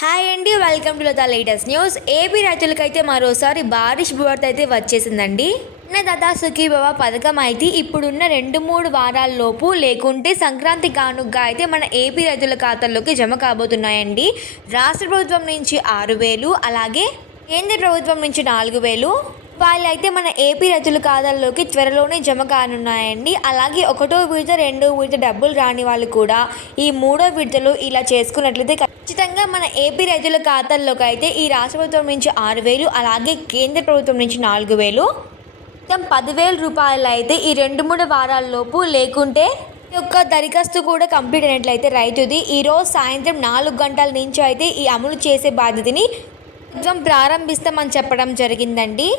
Hi అండి welcome to the latest news. AP రైతులకైతే మరోసారి బారిష్ వార్త అయితే వచ్చేసిందండి. దాదా సుఖీభవ పథకం అయితే ఇప్పుడున్న రెండు మూడు వారాల్లోపు లేకుంటే సంక్రాంతి కానుగ్గా అయితే మన ఏపీ రైతుల ఖాతాల్లోకి జమ కాబోతున్నాయండి. రాష్ట్ర ప్రభుత్వం నుంచి ఆరు వేలు అలాగే కేంద్ర ప్రభుత్వం నుంచి నాలుగు వేలు రూపాయలు అయితే మన ఏపీ రైతుల ఖాతాల్లోకి త్వరలోనే జమ కానున్నాయండి. అలాగే ఒకటో విడత రెండో విడత డబ్బులు రాని వాళ్ళు కూడా ఈ మూడో విడతలు ఇలా చేసుకున్నట్లయితే ఖచ్చితంగా మన ఏపీ రైతుల ఖాతాల్లోకి అయితే ఈ రాష్ట్ర ప్రభుత్వం నుంచి ఆరు వేలు అలాగే కేంద్ర ప్రభుత్వం నుంచి నాలుగు వేలు. మొత్తం పదివేల రూపాయలు అయితే ఈ రెండు మూడు వారాల్లోపు లేకుంటే ఈ యొక్క దరఖాస్తు కూడా కంప్లీట్ అయినట్లయితే రైతుది. ఈరోజు సాయంత్రం నాలుగు గంటల నుంచి అయితే ఈ అమలు చేసే బాధ్యతని ప్రభుత్వం ప్రారంభిస్తామని చెప్పడం జరిగిందండి.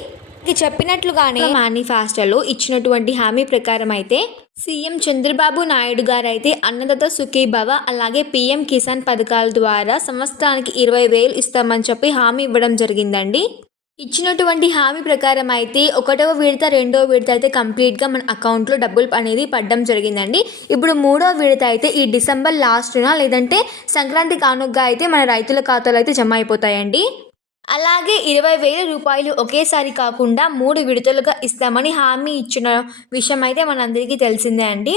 చెప్పినట్లుగానే మేనిఫెస్టోలో ఇచ్చినటువంటి హామీ ప్రకారం అయితే సీఎం చంద్రబాబు నాయుడు గారు అయితే అన్నదాత సుఖీభవ అలాగే పీఎం కిసాన్ పథకాల ద్వారా సంవత్సరానికి ఇరవై వేలు ఇస్తామని చెప్పి హామీ ఇవ్వడం జరిగిందండి. ఇచ్చినటువంటి హామీ ప్రకారం అయితే ఒకటవ విడత రెండవ విడత అయితే కంప్లీట్గా మన అకౌంట్లో డబ్బులు అనేది పడడం జరిగిందండి. ఇప్పుడు మూడో విడత అయితే ఈ డిసెంబర్ లాస్ట్న లేదంటే సంక్రాంతి కానుకగా అయితే మన రైతుల ఖాతాలో అయితే జమ అయిపోతాయండి. అలాగే ఇరవై వేల రూపాయలు ఒకేసారి కాకుండా మూడు విడతలుగా ఇస్తామని హామీ ఇచ్చిన విషయం అయితే మనందరికీ తెలిసిందే అండి.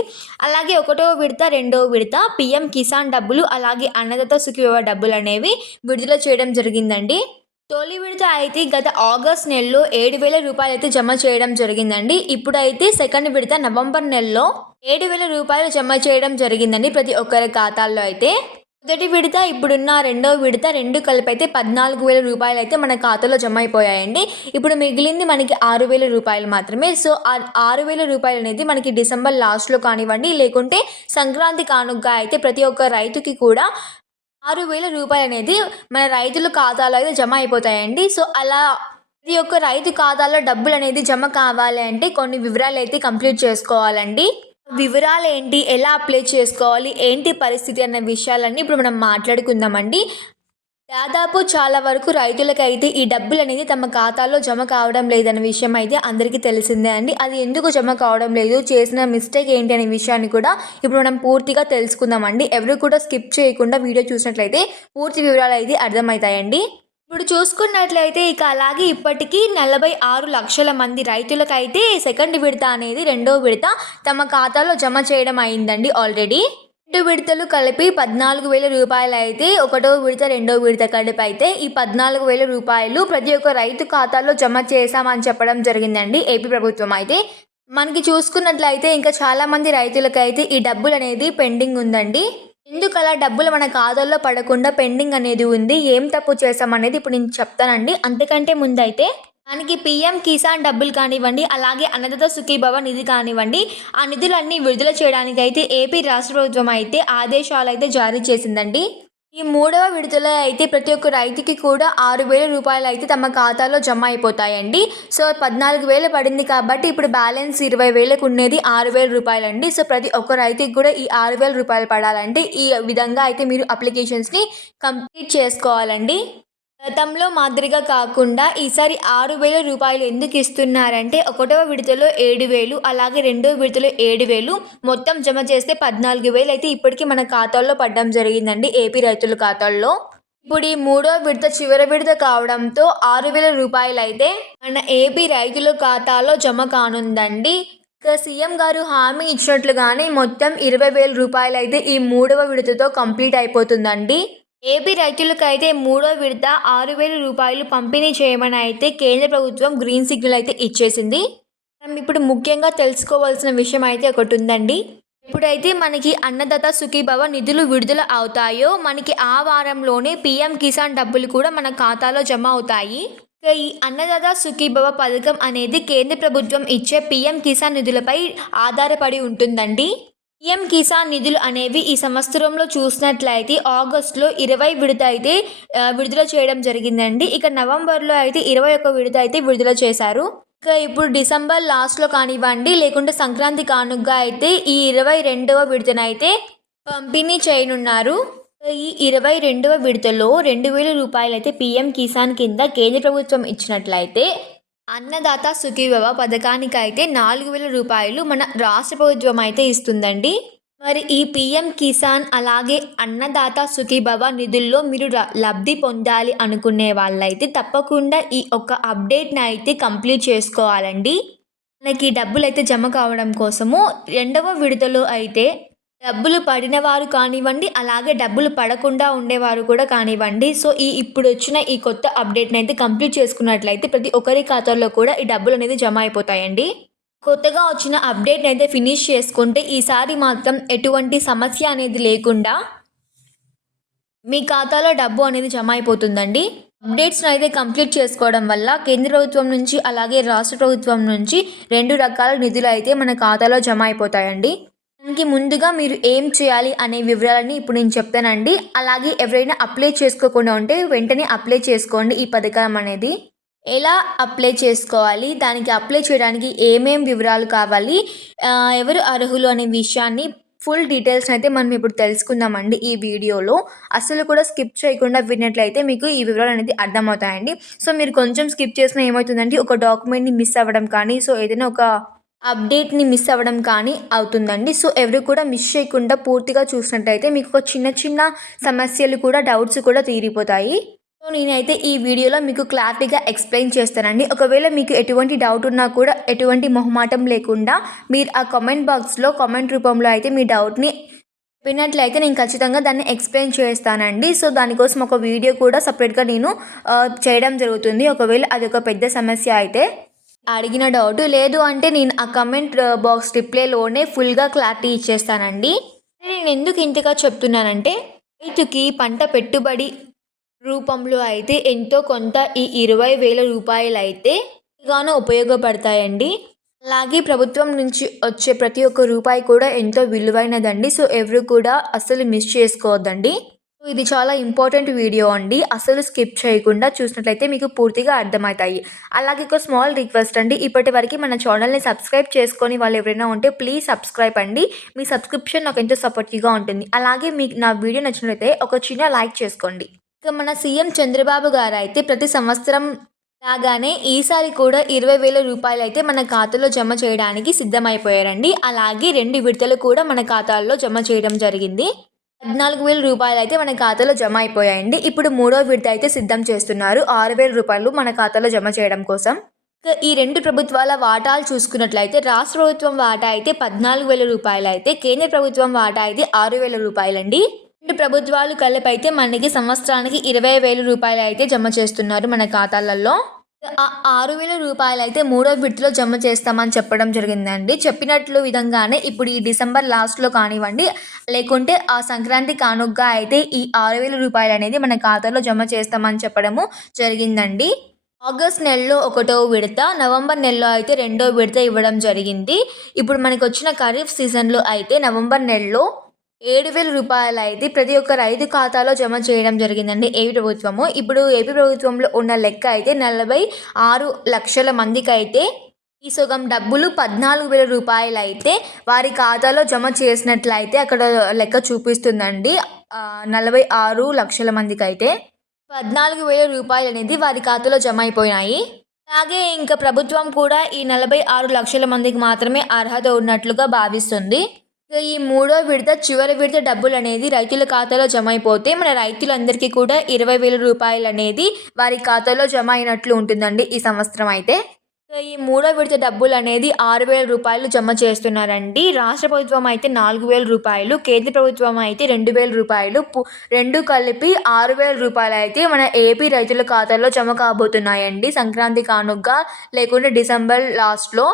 అలాగే ఒకటో విడత రెండో విడత పిఎం కిసాన్ డబ్బులు అలాగే అన్నదాత సుఖీభవ డబ్బులు అనేవి విడుదల చేయడం జరిగిందండి. తొలి విడత అయితే గత ఆగస్ట్ నెలలో ఏడు వేల రూపాయలు అయితే జమ చేయడం జరిగిందండి. ఇప్పుడైతే సెకండ్ విడత నవంబర్ నెలలో ఏడు వేల రూపాయలు జమ చేయడం జరిగిందండి ప్రతి ఒక్కరి ఖాతాల్లో అయితే. మొదటి విడత ఇప్పుడున్న రెండో విడత రెండు కలిపి అయితే పద్నాలుగు వేల రూపాయలు అయితే మన ఖాతాలో జమ అయిపోయాయండి. ఇప్పుడు మిగిలింది మనకి ఆరు వేల రూపాయలు మాత్రమే. సో ఆరు వేల రూపాయలు అనేది మనకి డిసెంబర్ లాస్ట్లో కానివ్వండి లేకుంటే సంక్రాంతి కానుకగా అయితే ప్రతి ఒక్క రైతుకి కూడా ఆరు వేల రూపాయలు అనేది మన రైతుల ఖాతాలో అయితే జమ అయిపోతాయండి. సో అలా ప్రతి ఒక్క రైతు ఖాతాలో డబ్బులు అనేది జమ కావాలి అంటే కొన్ని వివరాలు అయితే కంప్లీట్ చేసుకోవాలండి. వివరాలు ఏంటి ఎలా అప్లై చేసుకోవాలి? ఏంటి పరిస్థితి అన్న విషయాలన్నీ ఇప్పుడు మనం మాట్లాడుకుందామండి. దాదాపు చాలా వరకు రైతులకైతే ఈ డబ్బులు అనేది తమ ఖాతాలో జమ కావడం లేదన్న విషయం అయితే అందరికీ తెలిసిందే అండి. అది ఎందుకు జమ కావడం లేదు? చేసిన మిస్టేక్ ఏంటి అనే విషయాన్ని కూడా ఇప్పుడు మనం పూర్తిగా తెలుసుకుందామండి. ఎవరు కూడా స్కిప్ చేయకుండా వీడియో చూసినట్లయితే పూర్తి వివరాలు అయితే అర్థమవుతాయండి. ఇప్పుడు చూసుకున్నట్లయితే ఇక అలాగే ఇప్పటికీ నలభై ఆరు లక్షల మంది రైతులకైతే సెకండ్ విడత అనేది రెండో విడత తమ ఖాతాలో జమ చేయడం అయిందండి ఆల్రెడీ. రెండు విడతలు కలిపి పద్నాలుగు వేల రూపాయలు అయితే ఒకటో విడత రెండో విడత కలిపి అయితే ఈ పద్నాలుగు వేల రూపాయలు ప్రతి ఒక్క రైతు ఖాతాలో జమ చేశామని చెప్పడం జరిగిందండి ఏపీ ప్రభుత్వం అయితే. మనకి చూసుకున్నట్లయితే ఇంకా చాలామంది రైతులకైతే ఈ డబ్బులు అనేది పెండింగ్ ఉందండి. ఎందుకలా డబ్బులు మన ఖాతాల్లో పడకుండా పెండింగ్ అనేది ఉంది? ఏం తప్పు చేసామనేది ఇప్పుడు నేను చెప్తానండి. అంతకంటే ముందైతే మనకి పిఎం కిసాన్ డబ్బులు కానివ్వండి అలాగే అన్నదాత సుఖీభవ నిధి కానివ్వండి ఆ నిధులన్నీ విడుదల చేయడానికి అయితే ఏపీ రాష్ట్ర ప్రభుత్వం అయితే ఆదేశాలు అయితే జారీ చేసిందండి. ఈ మూడవ విడుదల అయితే ప్రతి ఒక్క రైతుకి కూడా ఆరు వేల రూపాయలు అయితే తమ ఖాతాలో జమ అయిపోతాయండి. సో పద్నాలుగు వేలు పడింది కాబట్టి ఇప్పుడు బ్యాలెన్స్ ఇరవై వేలకు ఉండేది ఆరు వేల రూపాయలు అండి సో ప్రతి ఒక్క రైతుకి కూడా ఈ ఆరు వేల రూపాయలు పడాలంటే ఈ విధంగా అయితే మీరు అప్లికేషన్స్ని కంప్లీట్ చేసుకోవాలండి. గతంలో మాదిరిగా కాకుండా ఈసారి ఆరు వేల రూపాయలు ఎందుకు ఇస్తున్నారంటే ఒకటవ విడతలో ఏడు వేలు అలాగే రెండవ విడతలో ఏడు వేలు. మొత్తం జమ చేస్తే పద్నాలుగు వేలు. అయితే ఇప్పటికీ మన ఖాతాల్లో పడడం జరిగిందండి ఏపీ రైతుల ఖాతాల్లో. ఇప్పుడు ఈ మూడో విడత చివరి విడత కావడంతో ఆరు వేల రూపాయలు అయితే మన ఏపీ రైతుల ఖాతాలో జమ కానుందండి. ఇక సీఎం గారు హామీ ఇచ్చినట్లుగానే మొత్తం ఇరవై వేల రూపాయలు అయితే ఈ మూడవ విడతతో కంప్లీట్ అయిపోతుందండి. ఏపీ రైతులకు అయితే మూడో విడత ఆరు వేల రూపాయలు పంపిణీ చేయమని అయితే కేంద్ర ప్రభుత్వం గ్రీన్ సిగ్నల్ అయితే ఇచ్చేసింది. మనం ఇప్పుడు ముఖ్యంగా తెలుసుకోవాల్సిన విషయం అయితే ఒకటి ఉందండి. ఎప్పుడైతే మనకి అన్నదాత సుఖీభవ నిధులు విడుదల అవుతాయో మనకి ఆ వారంలోనే పీఎం కిసాన్ డబ్బులు కూడా మన ఖాతాలో జమ అవుతాయి. ఈ అన్నదాత సుఖీభవ పథకం అనేది కేంద్ర ప్రభుత్వం ఇచ్చే పీఎం కిసాన్ నిధులపై ఆధారపడి ఉంటుందండి. పీఎం కిసాన్ నిధులు అనేవి ఈ సంవత్సరంలో చూసినట్లయితే ఆగస్టులో ఇరవై విడత అయితే విడుదల చేయడం జరిగిందండి. ఇక నవంబర్లో అయితే ఇరవై ఒక విడత అయితే విడుదల చేశారు. ఇక ఇప్పుడు డిసెంబర్ లాస్ట్లో కానివ్వండి లేకుంటే సంక్రాంతి కానుగ్గా అయితే ఈ ఇరవై రెండవ విడతనైతే పంపిణీ చేయనున్నారు. ఈ ఇరవై రెండవ విడతలో రెండు వేల రూపాయలైతే పీఎం కిసాన్ కింద కేంద్ర ప్రభుత్వం ఇచ్చినట్లయితే అన్నదాత సుఖీభవ పథకానికి అయితే నాలుగు వేల రూపాయలు మన రాష్ట్ర ప్రభుత్వం అయితే ఇస్తుందండి. మరి ఈ పిఎం కిసాన్ అలాగే అన్నదాత సుఖీభవ నిధుల్లో మీరు లబ్ధి పొందాలి అనుకునే వాళ్ళైతే తప్పకుండా ఈ ఒక్క అప్డేట్ని అయితే కంప్లీట్ చేసుకోవాలండి. మనకి డబ్బులు అయితే జమ కావడం కోసము రెండవ విడతలో అయితే డబ్బులు పడిన వారు కానివ్వండి అలాగే డబ్బులు పడకుండా ఉండేవారు కూడా కానివ్వండి. సో ఈ ఇప్పుడు వచ్చిన ఈ కొత్త అప్డేట్ని అయితే కంప్లీట్ చేసుకున్నట్లయితే ప్రతి ఒక్కరి ఖాతాలో కూడా ఈ డబ్బులు అనేది జమ అయిపోతాయండి. కొత్తగా వచ్చిన అప్డేట్ని అయితే ఫినిష్ చేసుకుంటే ఈసారి మాత్రం ఎటువంటి సమస్య అనేది లేకుండా మీ ఖాతాలో డబ్బు అనేది జమ అయిపోతుందండి. అప్డేట్స్ని అయితే కంప్లీట్ చేసుకోవడం వల్ల కేంద్ర ప్రభుత్వం నుంచి అలాగే రాష్ట్ర ప్రభుత్వం నుంచి రెండు రకాల నిధులు అయితే మన ఖాతాలో జమ అయిపోతాయండి. దానికి ముందుగా మీరు ఏం చేయాలి అనే వివరాలని ఇప్పుడు నేను చెప్తానండి. అలాగే ఎవరైనా అప్లై చేసుకోకుండా ఉంటే వెంటనే అప్లై చేసుకోండి ఈ పథకం అనేది. ఎలా అప్లై చేసుకోవాలి? దానికి అప్లై చేయడానికి ఏమేం వివరాలు కావాలి? ఎవరు అర్హులు అనే విషయాన్ని ఫుల్ డీటెయిల్స్ అయితే మనం ఇప్పుడు తెలుసుకుందామండి ఈ వీడియోలో. అసలు కూడా స్కిప్ చేయకుండా విన్నట్లయితే మీకు ఈ వివరాలు అనేది అర్థమవుతాయండి. సో మీరు కొంచెం స్కిప్ చేసినా ఏమవుతుందంటే ఒక డాక్యుమెంట్ని మిస్ అవ్వడం కానీ సో ఏదైనా ఒక అప్డేట్ని మిస్ అవ్వడం కానీ అవుతుందండి. సో ఎవరు కూడా మిస్ చేయకుండా పూర్తిగా చూసినట్టయితే మీకు ఒక చిన్న చిన్న సమస్యలు కూడా డౌట్స్ కూడా తీరిపోతాయి. సో నేనైతే ఈ వీడియోలో మీకు క్లారిటీగా ఎక్స్ప్లెయిన్ చేస్తానండి. ఒకవేళ మీకు ఎటువంటి డౌట్ ఉన్నా కూడా ఎటువంటి మొహమాటం లేకుండా మీరు ఆ కామెంట్ బాక్స్లో కామెంట్ రూపంలో అయితే మీ డౌట్ని విన్నట్లయితే నేను ఖచ్చితంగా దాన్ని ఎక్స్ప్లెయిన్ చేస్తానండి. సో దానికోసం ఒక వీడియో కూడా సపరేట్గా నేను చేయడం జరుగుతుంది. ఒకవేళ అది ఒక పెద్ద సమస్య అయితే. అడిగిన డౌట్ లేదు అంటే నేను ఆ కమెంట్ బాక్స్ రిప్లైలోనే ఫుల్గా క్లారిటీ ఇచ్చేస్తానండి. నేను ఎందుకు ఇంతగా చెప్తున్నానంటే రైతుకి పంట పెట్టుబడి రూపంలో అయితే ఎంతో కొంత ఈ ఇరవై వేల రూపాయలు అయితే గాను ఉపయోగపడతాయండి. అలాగే ప్రభుత్వం నుంచి వచ్చే ప్రతి ఒక్క రూపాయి కూడా ఎంతో విలువైనదండి. సో ఎవరు కూడా అస్సలు మిస్ చేసుకోవద్దండి. ఇది చాలా ఇంపార్టెంట్ వీడియో అండి. అసలు స్కిప్ చేయకుండా చూసినట్లయితే మీకు పూర్తిగా అర్థమవుతాయి. అలాగే ఒక స్మాల్ రిక్వెస్ట్ అండి. ఇప్పటి వరకు మన ఛానల్ని సబ్స్క్రైబ్ చేసుకొని వాళ్ళు ఎవరైనా ఉంటే ప్లీజ్ సబ్స్క్రైబ్ అండి. మీ సబ్స్క్రిప్షన్ నాకు ఎంతో సపోర్టివ్గా ఉంటుంది. అలాగే మీకు నా వీడియో నచ్చినట్లయితే ఒక చిన్న లైక్ చేసుకోండి. ఇక మన సీఎం చంద్రబాబు గారు అయితే ప్రతి సంవత్సరం లాగానే ఈసారి కూడా ఇరవై వేల రూపాయలు అయితే మన ఖాతాలో జమ చేయడానికి సిద్ధమైపోయారండి. అలాగే రెండు విడతలు కూడా మన ఖాతాల్లో జమ చేయడం జరిగింది. పద్నాలుగు వేల రూపాయలు అయితే మన ఖాతాలో జమ అయిపోయాయండి. ఇప్పుడు మూడో విడత అయితే సిద్ధం చేస్తున్నారు. ఆరు వేల రూపాయలు మన ఖాతాలో జమ చేయడం కోసం. ఈ రెండు ప్రభుత్వాల వాటాలు చూసుకున్నట్లయితే రాష్ట్ర ప్రభుత్వం వాటా అయితే పద్నాలుగు వేల రూపాయలు అయితే కేంద్ర ప్రభుత్వం వాటా అయితే ఆరు వేల రూపాయలండి. రెండు ప్రభుత్వాలు కలిపి అయితే మనకి సంవత్సరానికి ఇరవై వేల రూపాయలు అయితే జమ చేస్తున్నారు మన ఖాతాలలో. ఆరు వేల రూపాయలు అయితే మూడో విడతలో జమ చేస్తామని చెప్పడం జరిగిందండి. చెప్పినట్లు విధంగానే ఇప్పుడు ఈ డిసెంబర్ లాస్ట్లో కానివ్వండి లేకుంటే ఆ సంక్రాంతి కానుగ్గా అయితే ఈ ఆరు వేల రూపాయలు అనేది మన ఖాతాలో జమ చేస్తామని చెప్పడము జరిగిందండి. ఆగస్ట్ నెలలో ఒకటో విడత నవంబర్ నెలలో అయితే రెండో విడత ఇవ్వడం జరిగింది. ఇప్పుడు మనకు వచ్చిన ఖరీఫ్ సీజన్లో అయితే నవంబర్ నెలలో ఏడు వేల రూపాయలు అయితే ప్రతి ఒక్క రైతు ఖాతాలో జమ చేయడం జరిగిందండి ఏపీ ప్రభుత్వము. ఇప్పుడు ఏపీ ప్రభుత్వంలో ఉన్న లెక్క అయితే నలభై ఆరు లక్షల మందికి అయితే ఈ సగం డబ్బులు పద్నాలుగు వేల రూపాయలు అయితే వారి ఖాతాలో జమ చేసినట్లయితే అక్కడ లెక్క చూపిస్తుందండి. నలభై ఆరు లక్షల మందికి అయితే పద్నాలుగు వేల రూపాయలు అనేది వారి ఖాతాలో జమ అయిపోయినాయి. అలాగే ఇంకా ప్రభుత్వం కూడా ఈ నలభై ఆరు లక్షల మందికి మాత్రమే అర్హత ఉన్నట్లుగా భావిస్తుంది. ఇక ఈ మూడో విడత చివరి విడత డబ్బులు అనేది రైతుల ఖాతాలో జమ అయిపోతే మన రైతులందరికీ కూడా ఇరవై వేల రూపాయలు అనేది వారి ఖాతాలో జమ అయినట్లు ఉంటుందండి ఈ సంవత్సరం అయితే. ఈ మూడో విడత డబ్బులు అనేది ఆరు వేల రూపాయలు జమ చేస్తున్నారండి. రాష్ట్ర ప్రభుత్వం అయితే నాలుగు వేల రూపాయలు కేంద్ర ప్రభుత్వం అయితే రెండు వేల రూపాయలు రెండు కలిపి ఆరు వేల రూపాయలు అయితే మన ఏపీ రైతుల ఖాతాలో జమ కాబోతున్నాయండి. సంక్రాంతి కానుగ్గా లేకుంటే డిసెంబర్ లాస్ట్లో.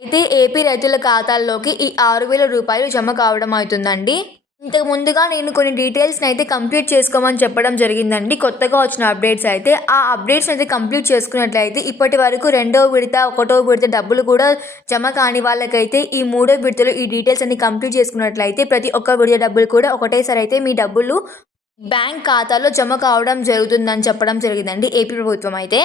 అయితే ఏపీ రైతుల ఖాతాల్లోకి ఈ ఆరు వేల రూపాయలు జమ కావడం అవుతుందండి. ఇంతకు ముందుగా నేను కొన్ని డీటెయిల్స్ని అయితే కంప్లీట్ చేసుకోమని చెప్పడం జరిగిందండి. కొత్తగా వచ్చిన అప్డేట్స్ అయితే ఆ అప్డేట్స్ అయితే కంప్లీట్ చేసుకున్నట్లయితే ఇప్పటి వరకు రెండో విడత ఒకటో విడత డబ్బులు కూడా జమ కాని వాళ్ళకైతే ఈ మూడో విడతలో ఈ డీటెయిల్స్ అన్ని కంప్లీట్ చేసుకున్నట్లయితే ప్రతి ఒక్క విడత డబ్బులు కూడా ఒకటేసారి అయితే మీ డబ్బులు బ్యాంక్ ఖాతాలో జమ కావడం జరుగుతుందని చెప్పడం జరిగిందండి. ఏపీ ప్రభుత్వం అయితే.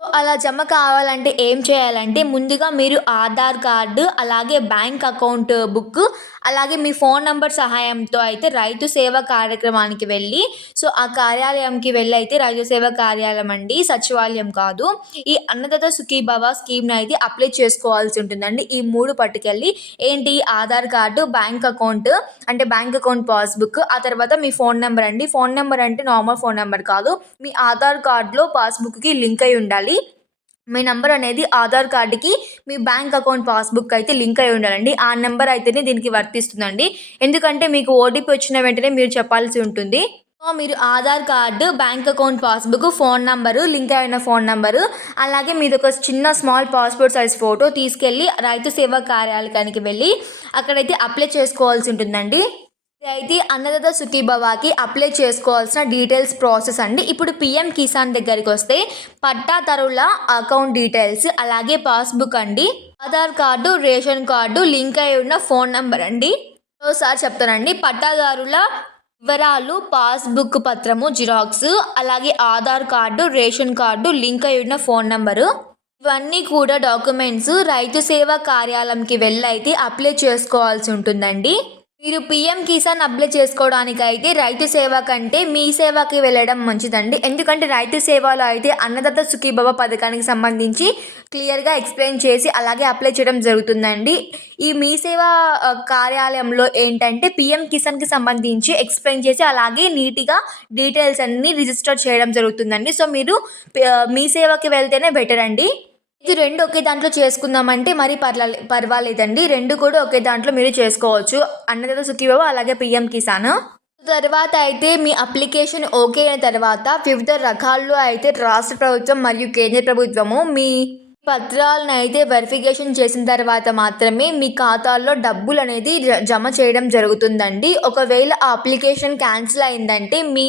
అలా జమ కావాలంటే ఏం చేయాలంటే ముందుగా మీరు ఆధార్ కార్డు అలాగే బ్యాంక్ అకౌంట్ బుక్ అలాగే మీ ఫోన్ నెంబర్ సహాయంతో అయితే రైతు సేవా కార్యక్రమానికి వెళ్ళి సో ఆ కార్యాలయంకి వెళ్ళి అయితే రైతు సేవా కార్యాలయం అండి సచివాలయం కాదు. ఈ అన్నదాత సుఖీభవ స్కీమ్ని అయితే అప్లై చేసుకోవాల్సి ఉంటుందండి. ఈ మూడు పట్టుకెళ్ళి ఏంటి? ఆధార్ కార్డు బ్యాంక్ అకౌంట్ అంటే బ్యాంక్ అకౌంట్ పాస్బుక్ ఆ తర్వాత మీ ఫోన్ నెంబర్ అండి. ఫోన్ నెంబర్ అంటే నార్మల్ ఫోన్ నెంబర్ కాదు. మీ ఆధార్ కార్డులో పాస్బుక్కి లింక్ అయి ఉండాలి. మీ నెంబర్ అనేది ఆధార్ కార్డుకి మీ బ్యాంక్ అకౌంట్ పాస్బుక్ అయితే లింక్ అయి ఉండాలండి. ఆ నెంబర్ అయితేనే దీనికి వర్తిస్తుందండి. ఎందుకంటే మీకు ఓటీపీ వచ్చిన వెంటనే మీరు చెప్పాల్సి ఉంటుంది. సో మీరు Aadhaar card bank account passbook phone number link అయిన ఫోన్ నంబరు అలాగే మీరు ఒక చిన్న స్మాల్ పాస్పోర్ట్ సైజ్ ఫోటో తీసుకెళ్ళి రైతు సేవా కార్యాలయానికి వెళ్ళి అక్కడైతే అప్లై చేసుకోవాల్సి ఉంటుందండి. అయితే అన్నదాత సుఖీభవాకి అప్లై చేసుకోవాల్సిన డీటెయిల్స్ ప్రాసెస్ అండి. ఇప్పుడు పిఎం కిసాన్ దగ్గరికి వస్తే పట్టాదారుల అకౌంట్ డీటెయిల్స్ అలాగే పాస్బుక్ అండి Aadhaar card ration card link అయి ఉన్న ఫోన్ నెంబర్ అండి. ఒకసారి చెప్తానండి. పట్టాదారుల వివరాలు పాస్బుక్ పత్రము జిరాక్స్ అలాగే Aadhaar card ration card link అయి ఉన్న ఫోన్ నెంబరు. ఇవన్నీ కూడా డాక్యుమెంట్స్ రైతు సేవా కార్యాలయంకి వెళ్ళి అయితే అప్లై చేసుకోవాల్సి ఉంటుందండి. మీరు పిఎం కిసాన్ అప్లై చేసుకోవడానికైతే రైతు సేవ కంటే మీ సేవకి వెళ్ళడం మంచిదండి. ఎందుకంటే రైతు సేవలో అయితే అన్నదాత సుఖీభవ పథకానికి సంబంధించి క్లియర్గా ఎక్స్ప్లెయిన్ చేసి అలాగే అప్లై చేయడం జరుగుతుందండి. ఈ మీ సేవ కార్యాలయంలో ఏంటంటే పిఎం కిసాన్కి సంబంధించి ఎక్స్ప్లెయిన్ చేసి అలాగే నీట్గా డీటెయిల్స్ అన్నీ రిజిస్టర్ చేయడం జరుగుతుందండి. సో మీరు మీ సేవకి వెళ్తేనే బెటర్ అండి. ఇది రెండు ఒకే దాంట్లో చేసుకుందామంటే మరి పర్వాలే పర్వాలేదండి. రెండు కూడా ఒకే దాంట్లో మీరు చేసుకోవచ్చు. అన్నదాత సుఖీబాబు అలాగే పిఎం కిసాన్. తర్వాత అయితే మీ అప్లికేషన్ ఓకే అయిన తర్వాత వివిధ రకాల్లో అయితే రాష్ట్ర ప్రభుత్వం మరియు కేంద్ర ప్రభుత్వము మీ పత్రాలను అయితే వెరిఫికేషన్ చేసిన తర్వాత మాత్రమే మీ ఖాతాల్లో డబ్బులు అనేది జ- జమ చేయడం జరుగుతుందండి. ఒకవేళ ఆ అప్లికేషన్ క్యాన్సిల్ అయిందంటే మీ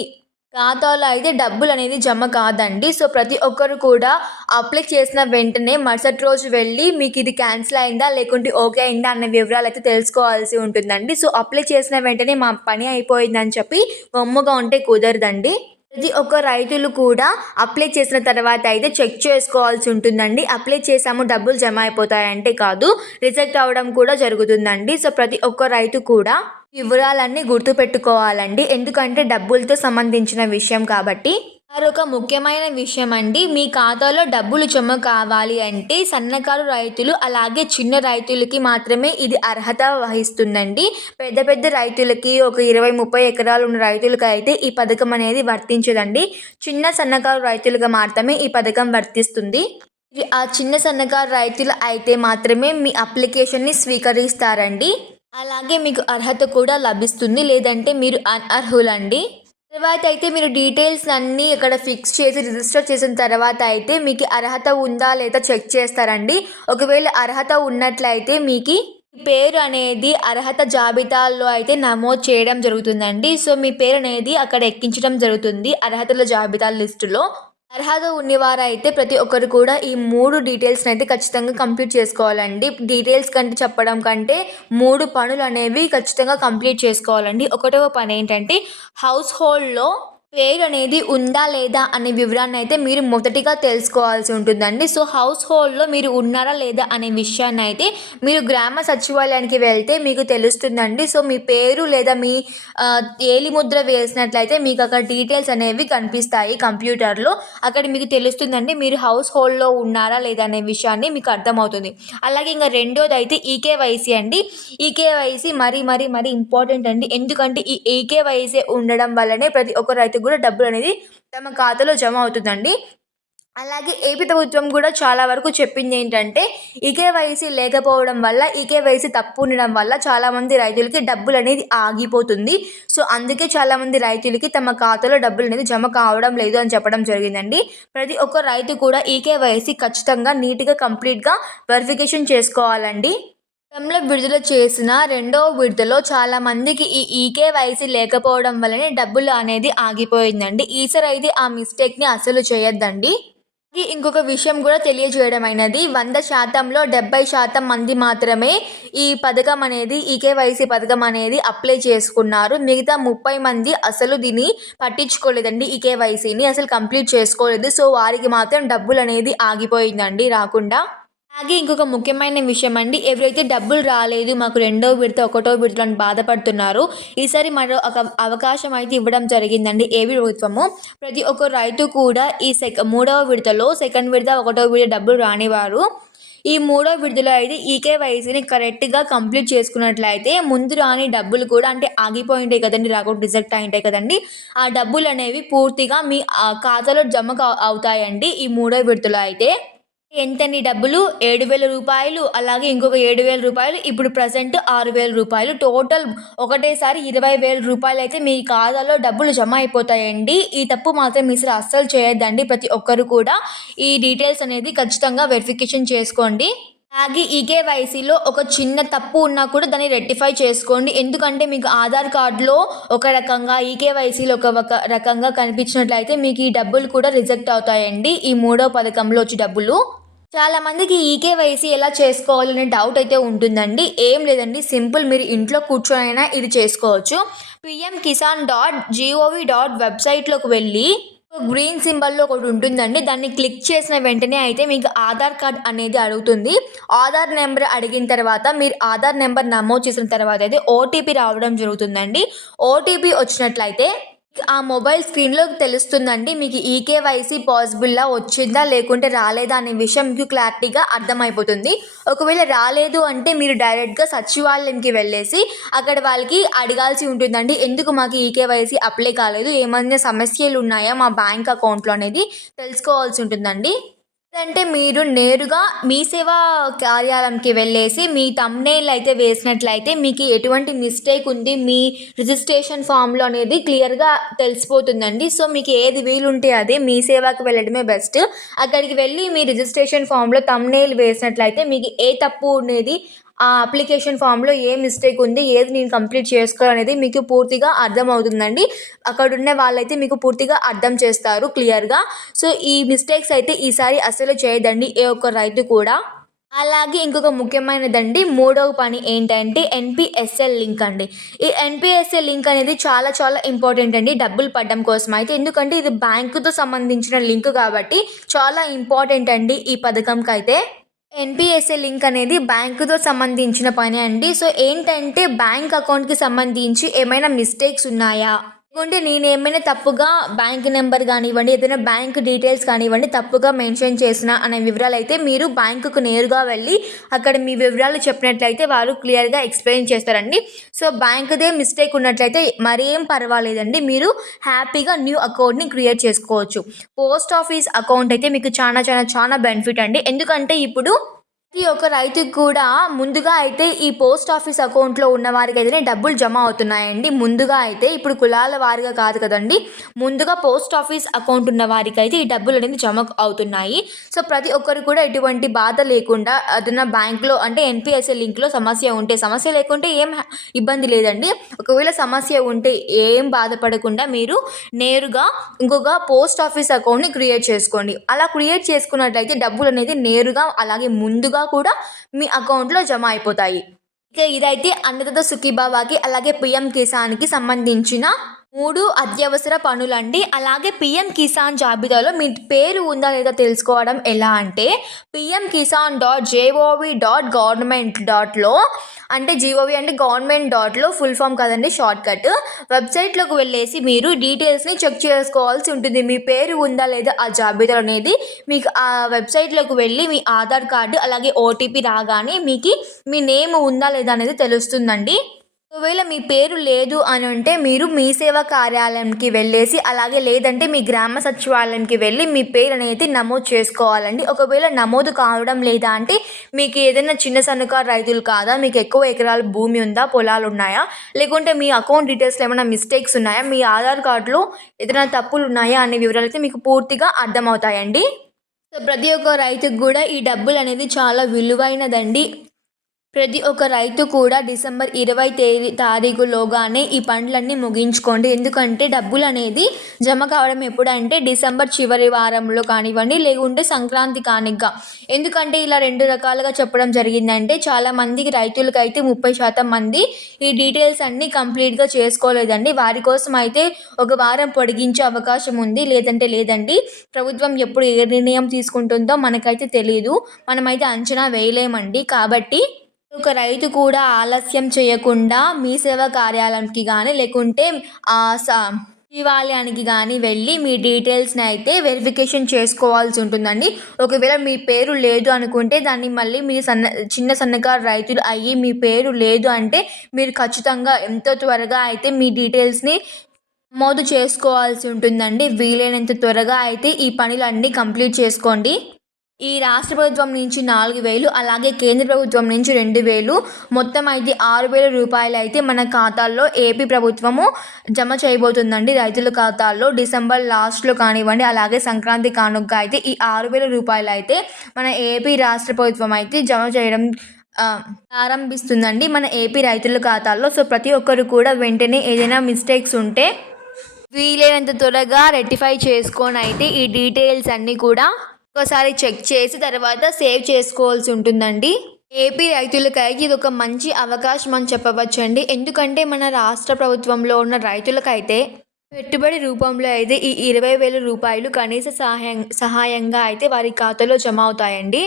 ఖాతాలో అయితే డబ్బులు అనేది జమ కాదండి. సో ప్రతి ఒక్కరు కూడా అప్లై చేసిన వెంటనే మరుసటి రోజు వెళ్ళి మీకు ఇది క్యాన్సిల్ అయిందా లేకుంటే ఓకే అయిందా అన్న వివరాలు అయితే తెలుసుకోవాల్సి ఉంటుందండి. సో అప్లై చేసిన వెంటనే మా పని అయిపోయిందని చెప్పి బొమ్మగా ఉంటే కుదరదండి. ప్రతి ఒక్క రైతులు కూడా అప్లై చేసిన తర్వాత అయితే చెక్ చేసుకోవాల్సి ఉంటుందండి. అప్లై చేసాము డబ్బులు జమ అయిపోతాయంటే కాదు రిజెక్ట్ అవ్వడం కూడా జరుగుతుందండి. సో ప్రతి ఒక్క రైతు కూడా వివరాలన్నీ గుర్తుపెట్టుకోవాలండి. ఎందుకంటే డబ్బులతో సంబంధించిన విషయం కాబట్టి. మరొక ముఖ్యమైన విషయం అండి మీ ఖాతాలో డబ్బులు జమ కావాలి అంటే సన్నకారు రైతులు అలాగే చిన్న రైతులకి మాత్రమే ఇది అర్హత వహిస్తుందండి. పెద్ద పెద్ద రైతులకి ఒక ఇరవై ముప్పై ఎకరాలు ఉన్న రైతులకి అయితే ఈ పథకం అనేది వర్తించదండి. చిన్న సన్నకారు రైతులుగా మాత్రమే ఈ పథకం వర్తిస్తుంది. ఆ చిన్న సన్నకారు రైతులు అయితే మాత్రమే మీ అప్లికేషన్ని స్వీకరిస్తారండి. అలాగే మీకు అర్హత కూడా లభిస్తుంది. లేదంటే మీరు అనర్హులండి. తర్వాత అయితే మీరు డీటెయిల్స్ అన్నీ ఇక్కడ ఫిక్స్ చేసి రిజిస్టర్ చేసిన తర్వాత అయితే మీకు అర్హత ఉందా లేదా చెక్ చేస్తారండి. ఒకవేళ అర్హత ఉన్నట్లయితే మీకు పేరు అనేది అర్హత జాబితాల్లో అయితే నమోదు చేయడం జరుగుతుందండి. సో మీ పేరు అనేది అక్కడ ఎక్కించడం జరుగుతుంది అర్హతల జాబితా లిస్టులో. అర్హత ఉన్నవారైతే ప్రతి ఒక్కరు కూడా ఈ మూడు డీటెయిల్స్ని అయితే ఖచ్చితంగా కంప్లీట్ చేసుకోవాలండి. డీటెయిల్స్ కంటే చెప్పడం కంటే మూడు పనులు అనేవి ఖచ్చితంగా కంప్లీట్ చేసుకోవాలండి. ఒకటవ పని ఏంటంటే హౌస్ హోల్డ్లో పేరు అనేది ఉందా లేదా అనే వివరాన్ని అయితే మీరు మొదటిగా తెలుసుకోవాల్సి ఉంటుందండి. సో హౌస్ హోల్డ్లో మీరు ఉన్నారా లేదా అనే విషయాన్ని అయితే మీరు గ్రామ సచివాలయానికి వెళ్తే మీకు తెలుస్తుందండి. సో మీ పేరు లేదా మీ ఏలిముద్ర ఏలి ముద్ర వేసినట్లయితే మీకు అక్కడ డీటెయిల్స్ అనేవి కనిపిస్తాయి కంప్యూటర్లో. అక్కడ మీకు తెలుస్తుందండి మీరు హౌస్ హోల్డ్లో ఉన్నారా లేదా అనే విషయాన్ని మీకు అర్థమవుతుంది. అలాగే ఇంకా రెండోది అయితే ఈకేవైసీ అండి. ఈకేవైసీ మరీ మరీ మరీ ఇంపార్టెంట్ అండి. ఎందుకంటే ఈ ఈకేవైసీ ఉండడం వల్లనే ప్రతి ఒక్కరైతే రైతుకు కూడా డబ్బులు అనేది తమ ఖాతాలో జమ అవుతుందండి. అలాగే ఏపీ ప్రభుత్వం కూడా చాలా వరకు చెప్పింది ఏంటంటే ఈకేవైసీ లేకపోవడం వల్ల ఈకేవైసీ తప్పు ఉండడం వల్ల చాలామంది రైతులకి డబ్బులు అనేది ఆగిపోతుంది. సో అందుకే చాలామంది రైతులకి తమ ఖాతాలో డబ్బులు అనేది జమ కావడం లేదు అని చెప్పడం జరిగిందండి. ప్రతి ఒక్క రైతు కూడా ఈకేవైసీ ఖచ్చితంగా నీట్గా కంప్లీట్గా వెరిఫికేషన్ చేసుకోవాలండి. గతంలో విడుదల చేసిన రెండవ విడుదలలో చాలా మందికి ఈ ఈకేవైసీ లేకపోవడం వల్లనే డబ్బులు అనేది ఆగిపోయిందండి. ఈసారి అయితే ఆ మిస్టేక్ని అసలు చేయొద్దండి. ఇంకొక విషయం కూడా తెలియజేయడమైనది వంద శాతంలో డెబ్బై శాతం మంది మాత్రమే ఈ పథకం అనేది ఈకేవైసీ పథకం అనేది అప్లై చేసుకున్నారు. మిగతా ముప్పై మంది అసలు దీన్ని పట్టించుకోలేదండి ఈకేవైసీని అసలు కంప్లీట్ చేసుకోలేదు. సో వారికి మాత్రం డబ్బులు అనేది ఆగిపోయిందండి రాకుండా. అలాగే ఇంకొక ముఖ్యమైన విషయం అండి. ఎవరైతే డబ్బులు రాలేదు మాకు రెండో విడత ఒకటో విడత అని బాధపడుతున్నారో ఈసారి మరో ఒక అవకాశం అయితే ఇవ్వడం జరిగిందండి. ఏవి ప్రభుత్వము? ప్రతి ఒక్క రైతు కూడా ఈ సెక మూడవ విడతలో సెకండ్ విడత ఒకటో విడత డబ్బులు రానివారు. ఈ మూడో విడుదల అయితే ఈకేవైసీని కరెక్ట్గా కంప్లీట్ చేసుకున్నట్లయితే ముందు రాని డబ్బులు కూడా అంటే ఆగిపోయి ఉంటాయి కదండి రాకుండా రిజెక్ట్ అయి ఉంటాయి కదండి. ఆ డబ్బులు అనేవి పూర్తిగా మీ ఖాతాలో జమ అవుతాయండి ఈ మూడో విడతలో అయితే. ఎంతని డబ్బులు? ఏడు వేల రూపాయలు. అలాగే ఇంకొక ఏడు వేల రూపాయలు. ఇప్పుడు ప్రజెంట్ ఆరు వేల రూపాయలు. టోటల్ ఒకటేసారి ఇరవై వేల రూపాయలు అయితే మీ ఖాతాలో డబ్బులు జమ అయిపోతాయండి. ఈ తప్పు మాత్రం మీరు అస్సలు చేయొద్దండి ప్రతి ఒక్కరు కూడా. ఈ డీటెయిల్స్ అనేది ఖచ్చితంగా వెరిఫికేషన్ చేసుకోండి. అలాగే ఈకేవైసీలో ఒక చిన్న తప్పు ఉన్నా కూడా దాన్ని రెక్టిఫై చేసుకోండి. ఎందుకంటే మీకు ఆధార్ కార్డులో ఒక రకంగా ఈకేవైసీలో ఒక ఒక రకంగా కనిపించినట్లయితే మీకు ఈ డబ్బులు కూడా రిజెక్ట్ అవుతాయండి. ఈ మూడో పథకంలో వచ్చి డబ్బులు. చాలా మందికి ఈకేవైసీ ఎలా చేసుకోవాలనే డౌట్ అయితే ఉంటుందండి. ఏం లేదండి. సింపుల్ మీరు ఇంట్లో కూర్చొనైనా ఇది చేసుకోవచ్చు. PM Kisan dot G O V dot వెబ్సైట్లోకి వెళ్ళి గ్రీన్ సింబల్లో ఒకటి ఉంటుందండి. దాన్ని క్లిక్ చేసిన వెంటనే అయితే మీకు ఆధార్ కార్డ్ అనేది అడుగుతుంది. ఆధార్ నెంబర్ అడిగిన తర్వాత మీరు ఆధార్ నెంబర్ నమోదు చేసిన తర్వాత అయితే ఓటీపీ రావడం జరుగుతుందండి. ఓటీపీ వచ్చినట్లయితే ఆ మొబైల్ స్క్రీన్లో తెలుస్తుందండి మీకు ఈకేవైసీ పాసిబుల్లా వచ్చిందా లేకుంటే రాలేదా అనే విషయం మీకు క్లారిటీగా అర్థమైపోతుంది. ఒకవేళ రాలేదు అంటే మీరు డైరెక్ట్గా సచివాలయంకి వెళ్ళేసి అక్కడ వాళ్ళకి అడగాల్సి ఉంటుందండి ఎందుకు మాకు ఈకేవైసీ అప్లై కాలేదు ఏమైనా సమస్యలు ఉన్నాయా మా బ్యాంక్ అకౌంట్లో అనేది తెలుసుకోవాల్సి ఉంటుందండి. లేదంటే మీరు నేరుగా మీ సేవా కార్యాలయంకి వెళ్ళేసి మీ తమ్నేల్ అయితే వేసినట్లయితే మీకు ఎటువంటి మిస్టేక్ ఉంది మీ రిజిస్ట్రేషన్ ఫామ్లో అనేది క్లియర్గా తెలిసిపోతుందండి. సో మీకు ఏది వీలుంటే అదే మీ సేవాకి వెళ్ళడమే బెస్ట్ అక్కడికి వెళ్ళి మీ రిజిస్ట్రేషన్ ఫామ్లో తమ్నేల్ వేసినట్లయితే మీకు ఏ తప్పు అనేది ఆ అప్లికేషన్ ఫామ్లో ఏ మిస్టేక్ ఉంది ఏది నేను కంప్లీట్ చేసుకోవాలనేది మీకు పూర్తిగా అర్థమవుతుందండి. అక్కడ ఉన్న వాళ్ళైతే మీకు పూర్తిగా అర్థం చేస్తారు క్లియర్గా సో ఈ మిస్టేక్స్ అయితే ఈసారి అసలు చేయదండి ఏ ఒక్క రైతు కూడా. అలాగే ఇంకొక ముఖ్యమైనదండి మూడవ పని ఏంటంటే ఎన్పిఎస్ఎల్ లింక్ అండి. ఈ ఎన్పిఎస్ఎల్ లింక్ అనేది చాలా చాలా ఇంపార్టెంట్ అండి డబ్బులు పడడం కోసం. అయితే ఎందుకంటే ఇది బ్యాంకుతో సంబంధించిన లింక్ కాబట్టి చాలా ఇంపార్టెంట్ అండి ఈ పథకంకి అయితే ఎన్పిఎస్ఏ లింక్ అనేది బ్యాంకుతో సంబంధించిన పని అండి. సో ఏంటంటే బ్యాంక్ అకౌంట్కి సంబంధించి ఏమైనా మిస్టేక్స్ ఉన్నాయా? లేకుంటే నేను ఏమైనా తప్పుగా బ్యాంక్ నెంబర్ కానివ్వండి ఏదైనా బ్యాంక్ డీటెయిల్స్ కానివ్వండి తప్పుగా మెన్షన్ చేసిన అనే వివరాలు అయితే మీరు బ్యాంకుకు నేరుగా వెళ్ళి అక్కడ మీ వివరాలు చెప్పినట్లయితే వారు క్లియర్గా ఎక్స్ప్లెయిన్ చేస్తారండి. సో బ్యాంకుదే మిస్టేక్ ఉన్నట్లయితే మరేం పర్వాలేదండి. మీరు హ్యాపీగా న్యూ అకౌంట్ని క్రియేట్ చేసుకోవచ్చు. పోస్ట్ ఆఫీస్ అకౌంట్ అయితే మీకు చాలా చాలా చాలా బెనిఫిట్ అండి. ఎందుకంటే ఇప్పుడు ప్రతి ఒక్క రైతుకి కూడా ముందుగా అయితే ఈ పోస్ట్ ఆఫీస్ అకౌంట్లో ఉన్న వారికి అయితేనే డబ్బులు జమ అవుతున్నాయండి. ముందుగా అయితే ఇప్పుడు కులాల వారిగా కాదు కదండి. ముందుగా పోస్ట్ ఆఫీస్ అకౌంట్ ఉన్న వారికి అయితే ఈ డబ్బులు అనేది జమ అవుతున్నాయి. సో ప్రతి ఒక్కరు కూడా ఎటువంటి బాధ లేకుండా అదన బ్యాంక్లో అంటే ఎన్పిఎస్ఏ లింక్లో సమస్య ఉంటే సమస్య లేకుంటే ఏం ఇబ్బంది లేదండి. ఒకవేళ సమస్య ఉంటే ఏం బాధపడకుండా మీరు నేరుగా ఇంకొక పోస్ట్ ఆఫీస్ అకౌంట్ని క్రియేట్ చేసుకోండి. అలా క్రియేట్ చేసుకున్నట్లయితే డబ్బులు అనేది నేరుగా అలాగే ముందుగా కూడా మీ అకౌంట్లో జమ అయిపోతాయి. ఇక ఇదైతే అన్నదాత సుఖీబాబాకి అలాగే పిఎం కిసాన్కి సంబంధించిన మూడు అత్యవసర పనులండి. అలాగే పిఎం కిసాన్ జాబితాలో మీ పేరు ఉందా లేదా తెలుసుకోవడం ఎలా అంటే PM Kisan dot G O V dot government డాట్లో అంటే జీఓవి అంటే గవర్నమెంట్ డాట్లో ఫుల్ ఫామ్ కదండి షార్ట్ కట్. వెబ్సైట్లోకి వెళ్ళేసి మీరు డీటెయిల్స్ని చెక్ చేసుకోవాల్సి ఉంటుంది. మీ పేరు ఉందా లేదా ఆ జాబితాలో అనేది మీకు ఆ వెబ్సైట్లోకి వెళ్ళి మీ ఆధార్ కార్డు అలాగే ఓటీపీ రాగానే మీకు మీ నేమ్ ఉందా లేదా అనేది తెలుస్తుందండి. ఒకవేళ మీ పేరు లేదు అని అంటే మీరు మీ సేవా కార్యాలయంకి వెళ్ళేసి అలాగే లేదంటే మీ గ్రామ సచివాలయంకి వెళ్ళి మీ పేరు అనేది నమోదు చేసుకోవాలండి. ఒకవేళ నమోదు కావడం లేదా అంటే మీకు ఏదైనా చిన్న సన్నకారు రైతులు కాదా మీకు ఎక్కువ ఎకరాల భూమి ఉందా పొలాలు ఉన్నాయా లేకుంటే మీ అకౌంట్ డీటెయిల్స్లో ఏమైనా మిస్టేక్స్ ఉన్నాయా మీ ఆధార్ కార్డులో ఏదైనా తప్పులు ఉన్నాయా అనే వివరాలు అయితే మీకు పూర్తిగా అర్థమవుతాయండి. సో ప్రతి ఒక్క రైతుకు కూడా ఈ డబ్బులు అనేది చాలా విలువైనదండి. ప్రతి ఒక్క రైతు కూడా డిసెంబర్ ఇరవై తేదీ తారీఖులోగానే ఈ పనులన్నీ ముగించుకోండి. ఎందుకంటే డబ్బులు అనేది జమ కావడం ఎప్పుడంటే డిసెంబర్ చివరి వారంలో కానివ్వండి లేకుంటే సంక్రాంతి కానిగ్గా ఎందుకంటే ఇలా రెండు రకాలుగా చెప్పడం జరిగిందంటే చాలా రైతులకు రైతులకైతే ముప్పై శాతం మంది ఈ డీటెయిల్స్ అన్నీ కంప్లీట్గా చేసుకోలేదండి. వారి కోసం అయితే ఒక వారం పొడిగించే అవకాశం ఉంది. లేదంటే లేదండి. ప్రభుత్వం ఎప్పుడు ఏ నిర్ణయం తీసుకుంటుందో మనకైతే తెలియదు మనమైతే అంచనా వేయలేమండి. కాబట్టి ఒక రైతు కూడా ఆలస్యం చేయకుండా మీ సేవా కార్యాలయంకి కానీ లేకుంటే ఆ స సచివాలయానికి కానీ వెళ్ళి మీ డీటెయిల్స్ని అయితే వెరిఫికేషన్ చేసుకోవాల్సి ఉంటుందండి. ఒకవేళ మీ పేరు లేదు అనుకుంటే దాన్ని మళ్ళీ మీ సన్న చిన్న సన్నకారు రైతులు అయ్యి మీ పేరు లేదు అంటే మీరు ఖచ్చితంగా ఎంతో త్వరగా అయితే మీ డీటెయిల్స్ని నమోదు చేసుకోవాల్సి ఉంటుందండి. వీలైనంత త్వరగా అయితే ఈ పనులన్నీ కంప్లీట్ చేసుకోండి. ఈ రాష్ట్ర ప్రభుత్వం నుంచి నాలుగు వేలు అలాగే కేంద్ర ప్రభుత్వం నుంచి రెండు వేలు మొత్తం అయితే ఆరు వేల రూపాయలు అయితే మన ఖాతాల్లో ఏపీ ప్రభుత్వము జమ చేయబోతుందండి. రైతుల ఖాతాల్లో డిసెంబర్ లాస్ట్లో కానివ్వండి అలాగే సంక్రాంతి కానుక అయితే ఈ ఆరు వేల రూపాయలు అయితే మన ఏపీ రాష్ట్ర ప్రభుత్వం అయితే జమ చేయడం ప్రారంభిస్తుందండి మన ఏపీ రైతుల ఖాతాల్లో. సో ప్రతి ఒక్కరు కూడా వెంటనే ఏదైనా మిస్టేక్స్ ఉంటే వీలైనంత త్వరగా రెక్టిఫై చేసుకొని అయితే ఈ డీటెయిల్స్ అన్నీ కూడా ఒకసారి చెక్ చేసి తర్వాత సేవ్ చేసుకోవాల్సి ఉంటుందండి. ఏపీ రైతులకైతే ఇది ఒక మంచి అవకాశం అని చెప్పవచ్చండి. ఎందుకంటే మన రాష్ట్ర ప్రభుత్వంలో ఉన్న రైతులకైతే పెట్టుబడి రూపంలో అయితే ఈ ఇరవై వేల రూపాయలు కనీస సహాయం సహాయంగా అయితే వారి ఖాతాలో జమ అవుతాయండి.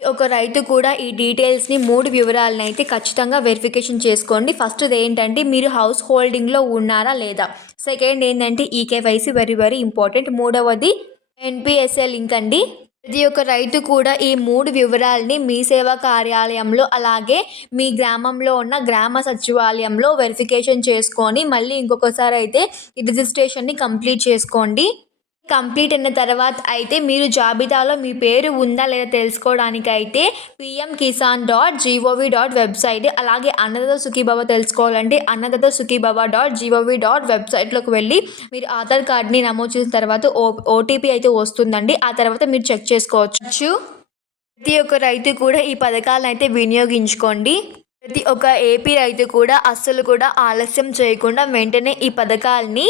ఒక రైతు కూడా ఈ డీటెయిల్స్ని మూడు వివరాలను అయితే ఖచ్చితంగా వెరిఫికేషన్ చేసుకోండి. ఫస్ట్ ఏంటంటే మీరు హౌస్ హోల్డింగ్లో ఉన్నారా లేదా? సెకండ్ ఏంటంటే ఈకేవైసీ వెరీ వెరీ ఇంపార్టెంట్. మూడవది ఎన్పిఎస్ఏ లింక్ అండి. ప్రతి ఒక్క రైతు కూడా ఈ మూడు వివరాలని మీ సేవా కార్యాలయంలో అలాగే మీ గ్రామంలో ఉన్న గ్రామ సచివాలయంలో వెరిఫికేషన్ చేసుకొని మళ్ళీ ఇంకొకసారి అయితే ఈ రిజిస్ట్రేషన్ని కంప్లీట్ చేసుకోండి. కంప్లీట్ అయిన తర్వాత అయితే మీరు జాబితాలో మీ పేరు ఉందా లేదా తెలుసుకోవడానికి అయితే PM Kisan dot G O V dot website అలాగే అన్నదత సుఖీబాబా తెలుసుకోవాలంటే Annadata Sukhibhava dot G O V dot వెబ్సైట్లోకి వెళ్ళి మీరు ఆధార్ కార్డ్ని నమోదు చేసిన తర్వాత ఓ ఓటీపీ అయితే వస్తుందండి. ఆ తర్వాత మీరు చెక్ చేసుకోవచ్చు. ప్రతి ఒక్క రైతు కూడా ఈ పథకాలను అయితే వినియోగించుకోండి. ప్రతి ఒక్క ఏపీ రైతు కూడా అస్సలు కూడా ఆలస్యం చేయకుండా వెంటనే ఈ పథకాల్ని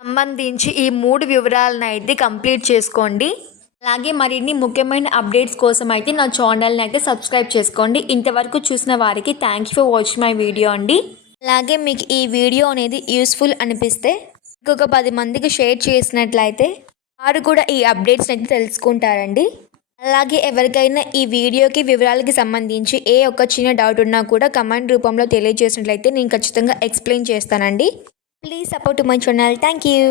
సంబంధించి ఈ మూడు వివరాలను అయితే కంప్లీట్ చేసుకోండి. అలాగే మరిన్ని ముఖ్యమైన అప్డేట్స్ కోసం అయితే నా ఛానల్ని అయితే సబ్స్క్రైబ్ చేసుకోండి. ఇంతవరకు చూసిన వారికి thank you for watching my video అండి. అలాగే మీకు ఈ వీడియో అనేది యూస్ఫుల్ అనిపిస్తే ఇంకొక పది మందికి షేర్ చేసినట్లయితే వారు కూడా ఈ అప్డేట్స్ అయితే తెలుసుకుంటారండి. అలాగే ఎవరికైనా ఈ వీడియోకి వివరాలకి సంబంధించి ఏ ఒక్క చిన్న డౌట్ ఉన్నా కూడా కమెంట్ రూపంలో తెలియజేసినట్లయితే నేను ఖచ్చితంగా ఎక్స్ప్లెయిన్ చేస్తానండి. Please support my channel thank you